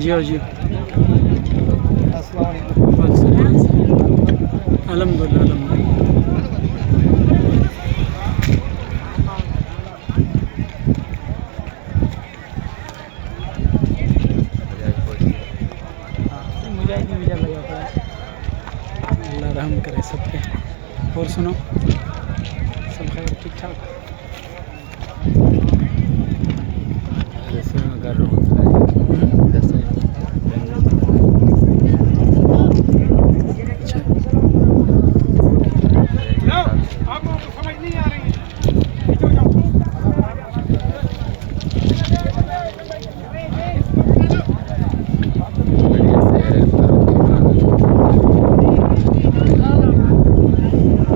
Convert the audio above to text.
जियो जियो। अस्सलाम वालेकुम। अल्हम्दुलिल्लाह अल्हम्दुलिल्लाह। मुजाहिद में वीज़ा लगा पड़ा है। अल्लाह रहम करे सब पे। और सुनो, सब खैर ठीक ठाक? जैसे मैं कर रहा हूँ